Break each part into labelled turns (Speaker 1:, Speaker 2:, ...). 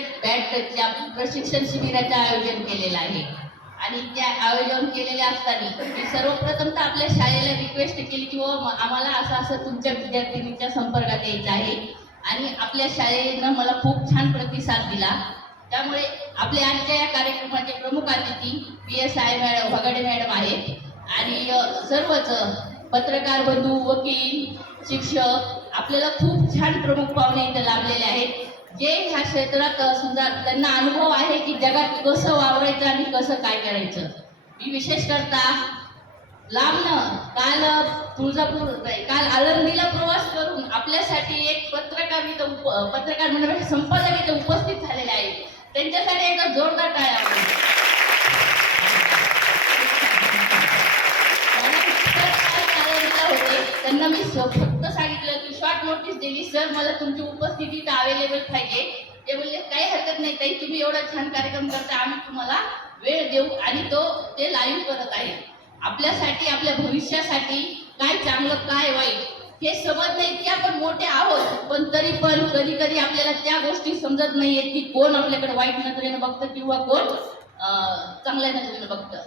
Speaker 1: Bat टचच्या प्रशिक्षण शिबिराचं आयोजन केलेलं आहे. आणि त्या आयोजन केलेले असताना मी सर्वप्रथम तर आपल्या शाळेला रिक्वेस्ट केली की बाबा आम्हाला असं असं तुमच्या विद्यार्थिनीच्या संपर्कात यायचं आहे. आणि आपल्या शाळेनं मला खूप छान प्रतिसाद दिला. त्यामुळे आपल्या आजच्या या कार्यक्रमाचे प्रमुख अतिथी P S I madam Wagade madam आहेत. आणि सर्वच पत्रकार बंधू वकील शिक्षक आपल्याला खूप छान प्रमुख पाहुणे इथं लाभलेले आहेत. जे ह्या क्षेत्रात अ, समजा त्यांना अनुभव आहे की जगात कसं वावरायचं आणि कसं काय करायचं? मी विशेष करता लांबनं काल तुळजापूर नाही, काल आळंदीला प्रवास करून आपल्यासाठी एक पत्रकार इथं उप पत्रकार म्हणजे संपादक इथं उपस्थित झालेले आहेत त्यांच्यासाठी एका जोरदार टाळ्या होते. त्यांना मी नोटीस दिली. सर मला तुमची उपस्थिती अवेलेबल पाहिजे. ते बोलले काही हरकत नाही ताई तुम्ही एवढा छान कार्यक्रम करता आम्ही तुम्हाला वेळ देऊ आणि तो ते लाईव्ह करत आहे. आपल्यासाठी आपल्या भविष्यासाठी काय चांगलं काय वाईट हे समज नाही की आपण मोठे आहोत पण तरी पण कधी कधी आपल्याला त्या गोष्टी समजत नाहीयेत की कोण आपल्याकडे वाईट नजरेनं बघतं किंवा कोण चांगल्या नजरेनं बघतं.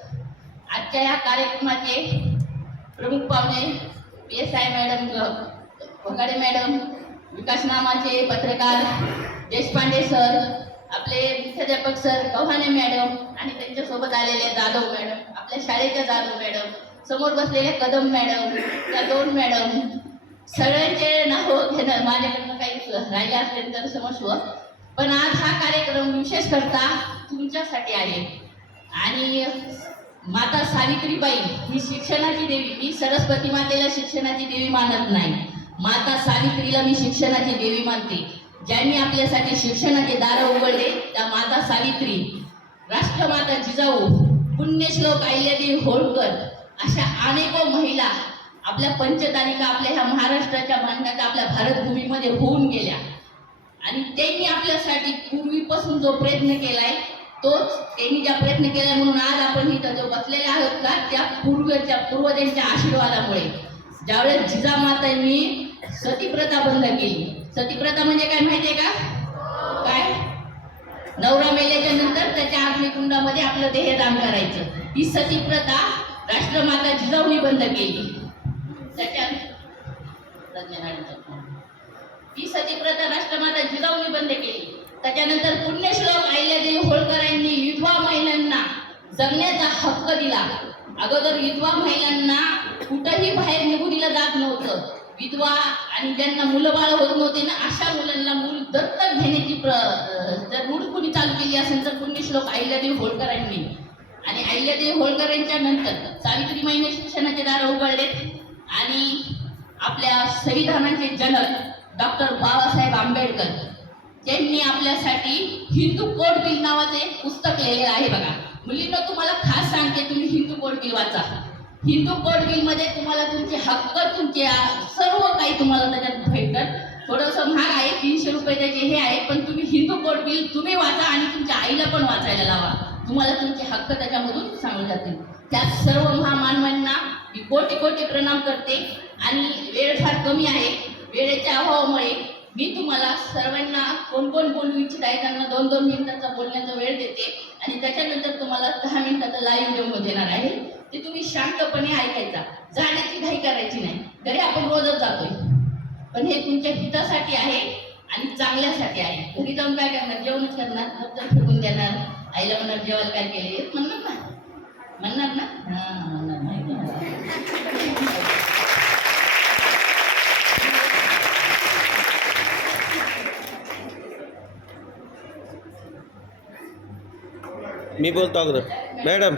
Speaker 1: आजच्या या कार्यक्रमाचे प्रमुख पाहुणे P S I madam Wagade madam Vikas नामाचे पत्रकार देशपांडे सर आपले मुख्याध्यापक सर कव्हाने मॅडम आणि त्यांच्यासोबत आलेले जाधव मॅडम आपल्या शाळेच्या जाधव मॅडम समोर बसलेल्या कदम मॅडम त्या दोन मॅडम. सगळ्यांचे नाव घेणं माझ्याकडनं काही राहिले असतील तर समजव पण आज हा कार्यक्रम विशेष करता तुमच्यासाठी आहे. आणि माता सावित्रीबाई ही शिक्षणाची देवी. मी सरस्वती मातेला शिक्षणाची देवी मानत नाही. माता सावित्रीला मी शिक्षणाची देवी मानते. ज्यांनी आपल्यासाठी शिक्षणाचे दार उघडले त्या माता सावित्री. राष्ट्रमाता जिजाऊ पुण्यश्लोक अहिल्यादेवी होळकर अशा अनेको महिला आपल्या पंचतालिका आपल्या ह्या महाराष्ट्राच्या मांडण्यात आपल्या भारतभूमीमध्ये होऊन गेल्या. आणि त्यांनी आपल्यासाठी पूर्वीपासून जो प्रयत्न केलाय तोच त्यांनी ज्या प्रयत्न केला म्हणून आज आपण इथं जो बसलेले आहोत का त्या पूर्वच्या पूर्वजांच्या आशीर्वादामुळे. ज्यावेळेस जिजामातांनी सतीप्रथा बंद केली सतीप्रथा म्हणजे काय माहितीये का? काय? नवरा मेल्याच्या नंतर त्याच्या अग्निकुंडामध्ये आपलं देहदान करायचं. ही सतीप्रथा राष्ट्रमाता जिजाऊनी बंद केली. त्याच्या ही सतीप्रथा राष्ट्रमाता जिजाऊनी बंद केली. त्याच्यानंतर पुण्यश्लोक अहिल्यादेवी होळकरांनी विधवा महिलांना जगण्याचा हक्क दिला. अगोदर विधवा महिलांना कुठंही बाहेर निघू दिलं जात नव्हतं. विधवा आणि ज्यांना मुलं बाळ होत नव्हते ना अशा मुलांना मूल दत्तक घेण्याची प्र जर मूळ कुणी चालू केली असेल तर पुण्यश्लोक अहिल्यादेवी होळकर होळकरांनी. आणि अहिल्यादेवी होळकर यांच्या नंतर महिने शिक्षणाचे दार उघडलेत. आणि आपल्या संविधानाचे जनक डॉक्टर बाबासाहेब आंबेडकर त्यांनी आपल्यासाठी हिंदू कोड बिल नावाचे एक पुस्तक लिहिलेलं आहे बघा. मुलींना तुम्हाला खास सांगते तुम्ही हिंदू कोड बिल वाचा. हिंदू कोड बिलमध्ये तुम्हाला तुमचे हक्क तुमचे सर्व काही तुम्हाला त्याच्यात भेटत थोडंसं महाग आहे तीनशे रुपये त्याचे हे आहे पण तुम्ही हिंदू कोड बिल तुम्ही वाचा आणि तुमच्या आईला पण वाचायला लावा. तुम्हाला तुमचे हक्क त्याच्यामधून सांगले जातील. त्या सर्व महामानवांना मी कोटी कोटी प्रणाम करते आणि वेळ फार कमी आहे. वेळेच्या अभावामुळे मी तुम्हाला सर्वांना कोण कोण बोलू इच्छित आहे त्यांना दोन दोन मिनिटाचा बोलण्याचा वेळ देते आणि त्याच्यानंतर तुम्हाला दहा मिनिटाचा लाईव्ह डेमो देणार आहे. ते तुम्ही शांतपणे ऐकायचा. जाण्याची घाई करायची नाही. घरी आपण रोजच जातोय. पण हे तुमच्या हितासाठी आहे आणि चांगल्यासाठी आहे. घरी जाऊन काय करणार? जेवणच करणार. दप्तर फेकून देणार. आईला म्हणणार जेवायला काय केले म्हणणार ना. म्हणणार ना? हा म्हणणार.
Speaker 2: मी बोलतो अगोदर. मॅडम